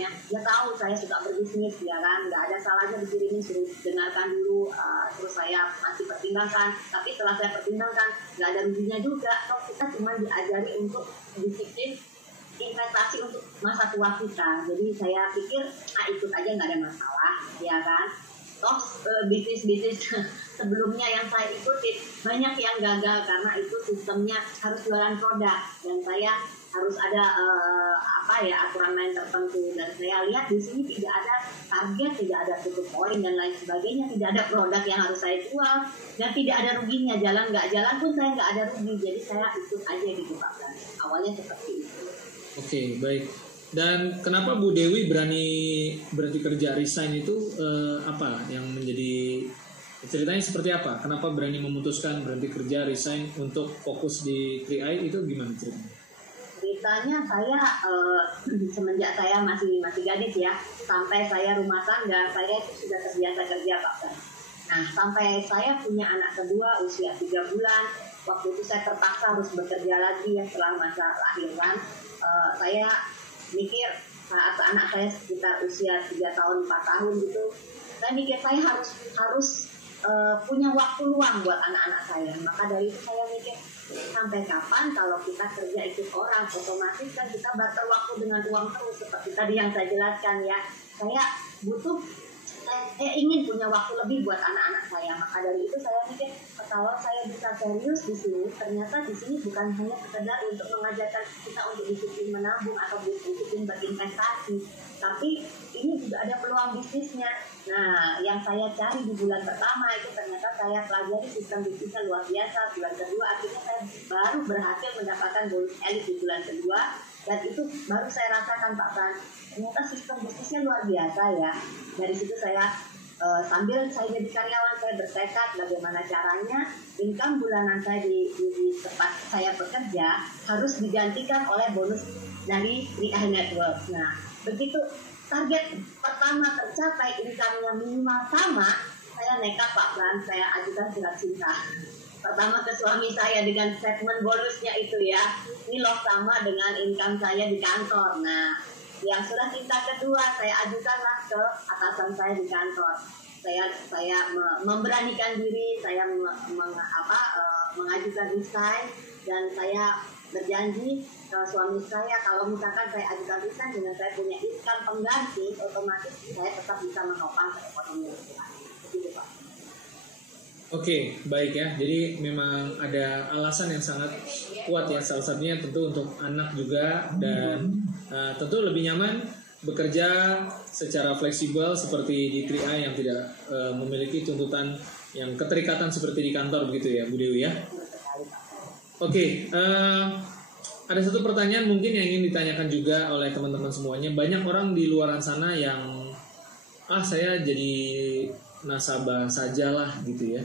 misalnya dia tahu saya suka berbisnis ya kan, nggak ada salahnya dikirimin, suruh dengarkan dulu, terus saya masih pertimbangkan, tapi setelah saya pertimbangkan nggak ada ruginya juga. Toh kita cuma diajari untuk disiplin investasi untuk masa tua kita. Jadi saya pikir ikut aja nggak ada masalah ya kan. Toh bisnis-bisnis sebelumnya yang saya ikutin banyak yang gagal karena itu sistemnya harus jualan produk dan saya harus ada aturan lain tertentu, dan saya lihat di sini tidak ada target, tidak ada tutup poin dan lain sebagainya, tidak ada produk yang harus saya jual dan tidak ada ruginya, jalan nggak jalan pun saya nggak ada rugi, jadi saya ikut aja gitu Pak. Dan awalnya seperti itu. Oke, baik. Dan kenapa Bu Dewi berani berhenti kerja, resign itu apa yang menjadi ceritanya seperti apa? Kenapa berani memutuskan berhenti kerja, resign untuk fokus di 3i itu gimana ceritanya? Ceritanya saya semenjak saya masih gadis ya, sampai saya rumah tangga, saya itu sudah terbiasa kerja Pak. Nah, sampai saya punya anak kedua usia 3 bulan, waktu itu saya terpaksa harus bekerja lagi ya setelah masa lahiran. Saya mikir saat anak saya sekitar usia 3 tahun 4 tahun gitu, saya mikir saya harus punya waktu luang buat anak-anak saya. Maka dari itu saya mikir, sampai kapan kalau kita kerja ikut orang, otomatis kan kita barter waktu dengan uang terus, seperti tadi yang saya jelaskan ya. Saya ingin punya waktu lebih buat anak-anak saya. Maka dari itu saya pikir, kalau saya bisa serius di sini, ternyata di sini bukan hanya sekedar untuk mengajarkan kita untuk disiplin menabung atau disiplin berinvestasi, tapi ini juga ada peluang bisnisnya. Nah, yang saya cari di bulan pertama itu ternyata saya pelajari sistem bisnisnya luar biasa. Bulan kedua akhirnya saya baru berhasil mendapatkan bonus elit di bulan kedua, dan itu baru saya rasakan Pak San, ternyata sistem bisnisnya luar biasa ya. Dari situ saya sambil saya jadi karyawan, saya bertekad bagaimana caranya income bulanan saya di tempat saya bekerja harus digantikan oleh bonus dari 3i Network. Nah, begitu target pertama tercapai, income-nya minimal sama, saya nekat Pak Fran, saya ajukan surat cinta. Pertama ke suami saya dengan statement bonusnya itu ya, ini loh sama dengan income saya di kantor. Nah, yang surat cinta kedua saya ajukanlah ke atasan saya di kantor. Saya memberanikan diri, saya mengajukan resign, dan saya berjanji ke suami saya kalau misalkan saya ajukan resign dengan saya punya income pengganti, otomatis saya tetap bisa menopang perekonomian kita. Begitu Pak. Oke, baik ya. Jadi memang ada alasan yang sangat kuat ya. Salah satunya tentu untuk anak juga, dan tentu lebih nyaman bekerja secara fleksibel seperti di 3i yang tidak memiliki tuntutan yang keterikatan seperti di kantor begitu ya Bu Dewi ya. Oke, ada satu pertanyaan mungkin yang ingin ditanyakan juga oleh teman-teman semuanya. Banyak orang di luar sana yang saya jadi nasabah sajalah gitu ya.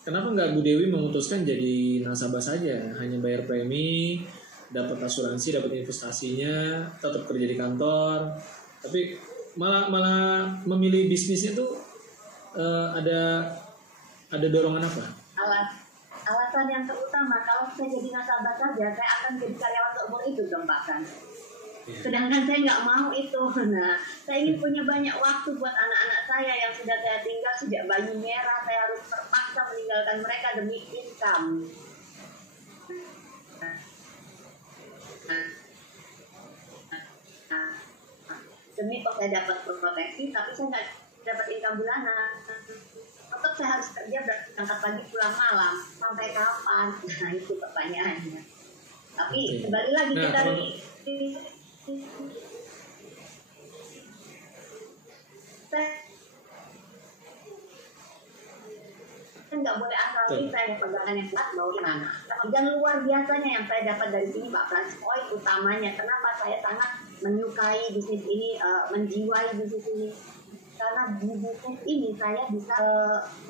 Kenapa nggak Bu Dewi memutuskan jadi nasabah saja, hanya bayar premi, dapat asuransi, dapat investasinya, tetap kerja di kantor, tapi malah memilih bisnisnya tuh ada dorongan apa? Alasan yang terutama, kalau saya jadi nasabah saja, saya akan jadi karyawan seumur hidup dong Pak Kan. Sedangkan saya nggak mau itu. Nah, saya ingin punya banyak waktu buat anak-anak saya yang sudah saya tinggal sejak bayi merah. Saya harus terpaksa meninggalkan mereka demi income. Demi kok saya dapat proteksi, tapi saya nggak dapat income bulanan. Tetap saya harus kerja berangkat pagi pulang malam. Sampai kapan? Nah, itu pertanyaannya. Tapi kembali lagi kita saya nggak boleh asal saya pegangan yang kuat mau gimana. Dan luar biasanya yang saya dapat dari sini Pak Frans, poin utamanya kenapa saya sangat menyukai bisnis ini, menjiwai bisnis ini, karena di bisnis ini saya bisa,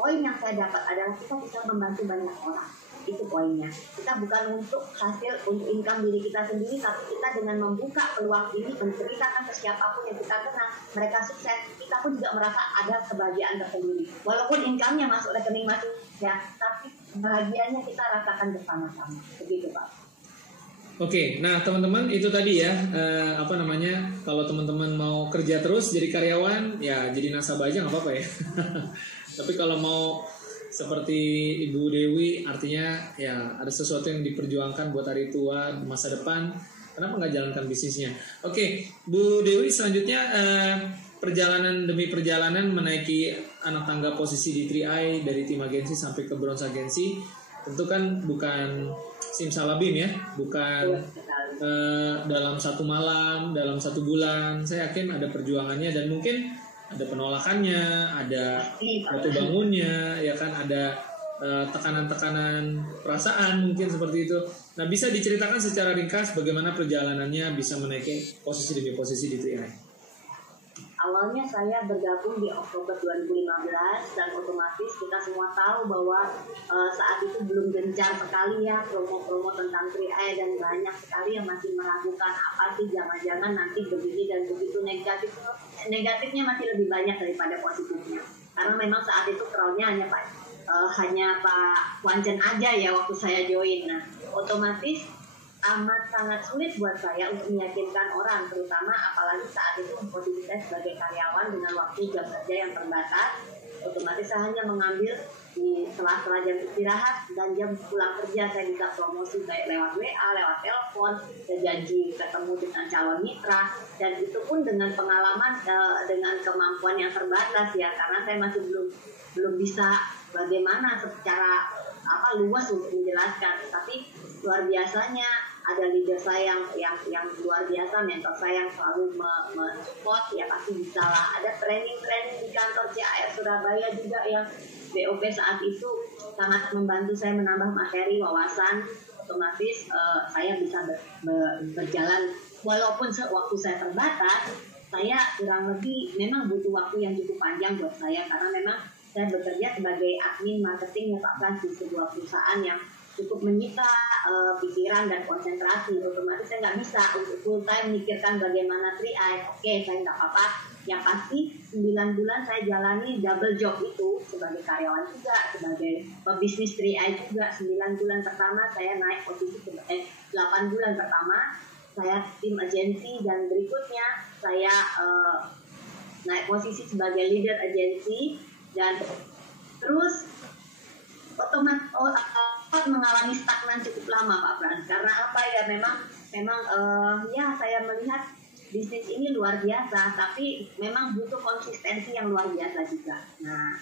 poin yang saya dapat adalah kita bisa membantu banyak orang. Itu poinnya. Kita bukan untuk hasil, untuk income diri kita sendiri, tapi kita dengan membuka peluang ini, menceritakan ke siapapun yang kita kenal, mereka sukses, kita pun juga merasa ada kebahagiaan tersendiri. Walaupun income-nya masuk rekening masing ya, tapi bahagianya kita rasakan bersama-sama. Begitu Pak. Oke, nah teman-teman itu tadi ya kalau teman-teman mau kerja terus jadi karyawan ya jadi nasabah aja nggak apa-apa ya. Tapi kalau mau seperti Ibu Dewi artinya ya ada sesuatu yang diperjuangkan buat hari tua masa depan, kenapa nggak jalankan bisnisnya? Oke, Bu Dewi selanjutnya perjalanan demi perjalanan menaiki anak tangga posisi di 3i dari tim agensi sampai ke bronze agensi tentu kan bukan simsalabim ya, bukan dalam satu malam, dalam satu bulan. Saya yakin ada perjuangannya dan mungkin ada penolakannya, ada batu bangunnya, ya kan, ada tekanan-tekanan perasaan mungkin seperti itu. Nah, bisa diceritakan secara ringkas bagaimana perjalanannya bisa menaiki posisi demi posisi di 3i? Awalnya saya bergabung di Oktober 2015 dan otomatis kita semua tahu bahwa saat itu belum gencar sekali ya promo-promo tentang 3i dan banyak sekali yang masih meragukan apa sih, jangan-jangan nanti begini dan begitu. Negatifnya masih lebih banyak daripada positifnya karena memang saat itu crowd-nya hanya Pak Wancen aja ya waktu saya join. Nah, otomatis amat sangat sulit buat saya untuk meyakinkan orang, terutama apalagi saat itu posisi saya sebagai karyawan dengan waktu jam kerja yang terbatas. Otomatis saya hanya mengambil di sela-sela jam istirahat dan jam pulang kerja saya bisa promosi baik lewat WA, lewat telepon, dan janji ketemu dengan calon mitra, dan itu pun dengan pengalaman dengan kemampuan yang terbatas ya, karena saya masih belum bisa bagaimana secara luas untuk menjelaskan. Tapi luar biasanya ada leader saya yang luar biasa, mentor saya yang selalu support, ya pasti bisa lah. Ada training di kantor CAR Surabaya juga yang BOP saat itu sangat membantu saya menambah materi wawasan. Otomatis saya bisa berjalan walaupun waktu saya terbatas. Saya kurang lebih memang butuh waktu yang cukup panjang buat saya karena memang saya bekerja sebagai admin marketing ya Pak Frans di sebuah perusahaan yang cukup menyita pikiran dan konsentrasi. Otomatis saya nggak bisa untuk full time mikirkan bagaimana 3i. Oke, saya nggak apa-apa. Yang pasti 9 bulan saya jalani double job itu sebagai karyawan juga, sebagai pebisnis 3i juga. 9 bulan pertama saya naik posisi 8 bulan pertama saya tim agensi dan berikutnya saya naik posisi sebagai leader agensi dan terus otomatis mengalami stagnan cukup lama Pak Frans. Karena apa ya, memang ya saya melihat bisnis ini luar biasa, tapi memang butuh konsistensi yang luar biasa juga. Nah,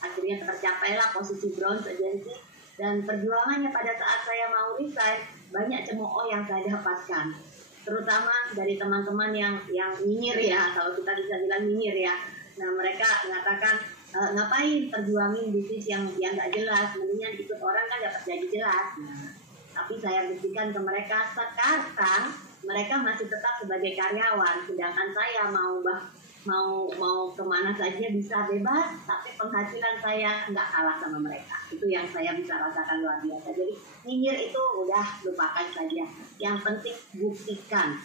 akhirnya tercapailah posisi bronze agency dan perjuangannya pada saat saya mau resign banyak cemooh yang saya dapatkan, terutama dari teman-teman yang nyinyir ya, kalau kita bisa bilang nyinyir ya. Nah, mereka mengatakan ngapain perjuangin bisnis yang nggak jelas, mendingan ikut orang kan dapat jadi jelas. Nah, tapi saya buktikan ke mereka sekarang mereka masih tetap sebagai karyawan, sedangkan saya mau kemana saja bisa bebas, tapi penghasilan saya nggak kalah sama mereka. Itu yang saya bisa rasakan luar biasa. Jadi nyinyir itu udah lupakan saja. Yang penting buktikan.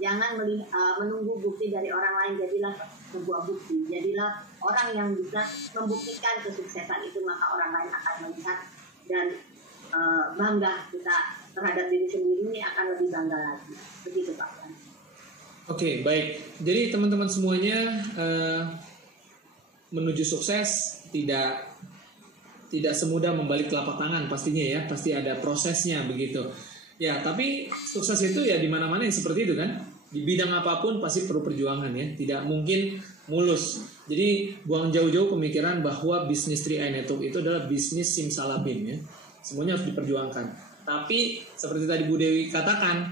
Jangan menunggu bukti dari orang lain, jadilah sebuah bukti. Jadilah orang yang bisa membuktikan kesuksesan itu, maka orang lain akan melihat dan bangga kita terhadap diri sendiri ini akan lebih bangga lagi. Begitu Pak. Oke, baik. Jadi teman-teman semuanya menuju sukses tidak semudah membalik telapak tangan pastinya ya, pasti ada prosesnya begitu. Ya, tapi sukses itu ya di mana-mana yang seperti itu kan. Di bidang apapun pasti perlu perjuangan ya, tidak mungkin mulus. Jadi buang jauh-jauh pemikiran bahwa bisnis 3i Network itu adalah bisnis simsalabim ya. Semuanya harus diperjuangkan. Tapi seperti tadi Bu Dewi katakan,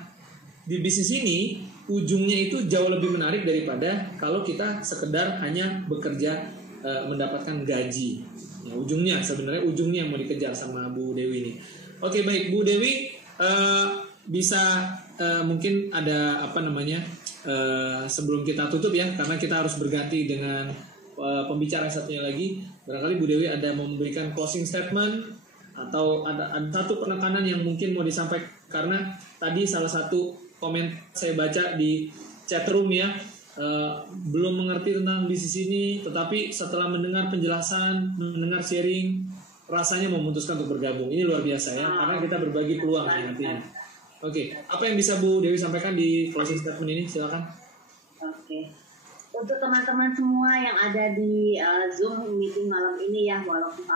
di bisnis ini ujungnya itu jauh lebih menarik daripada kalau kita sekedar hanya bekerja mendapatkan gaji. Ya, sebenarnya ujungnya yang mau dikejar sama Bu Dewi ini. Oke, baik Bu Dewi, bisa mungkin ada sebelum kita tutup ya, karena kita harus berganti dengan pembicara satunya lagi. Barangkali Bu Dewi ada memberikan closing statement atau ada satu penekanan yang mungkin mau disampaikan, karena tadi salah satu komen saya baca di chat room ya, belum mengerti tentang bisnis ini, tetapi setelah mendengar penjelasan, mendengar sharing, rasanya memutuskan untuk bergabung. Ini luar biasa ya, karena kita berbagi peluang nantinya. Oke, apa yang bisa Bu Dewi sampaikan di closing statement ini? Silakan. Oke. Untuk teman-teman semua yang ada di Zoom meeting malam ini ya, walaupun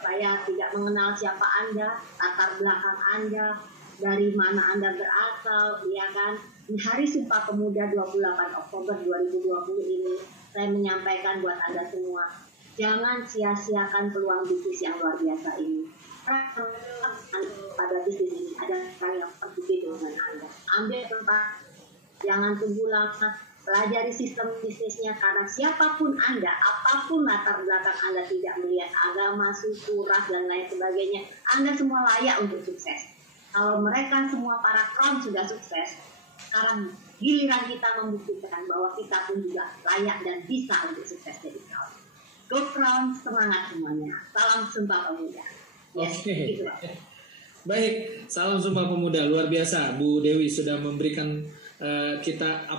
saya tidak mengenal siapa Anda, latar belakang Anda, dari mana Anda berasal, ya kan. Di Hari Sumpah Pemuda 28 Oktober 2020 ini, saya menyampaikan buat Anda semua, jangan sia-siakan peluang bisnis yang luar biasa ini. Pada bisnis ini ada orang yang peduli dengan Anda. Ambil tempat, jangan tunggu lama, pelajari sistem bisnisnya, karena siapapun Anda, apapun latar belakang Anda, tidak melihat agama, suku, ras, dan lain sebagainya, Anda semua layak untuk sukses. Kalau mereka semua para crown sudah sukses, sekarang giliran kita membuktikan bahwa kita pun juga layak dan bisa untuk sukses jadi crown. Go Crown, semangat semuanya. Salam Sumpah Pemuda. Oke. Baik, salam Sumpah Pemuda, luar biasa. Bu Dewi sudah memberikan kita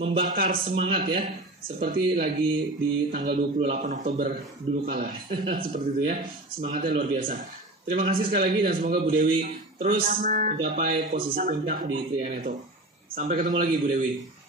membakar semangat ya, seperti lagi di tanggal 28 Oktober dulu kala. Seperti itu ya, semangatnya luar biasa. Terima kasih sekali lagi dan semoga Bu Dewi terus mencapai posisi puncak di Trianeto. Sampai ketemu lagi Bu Dewi.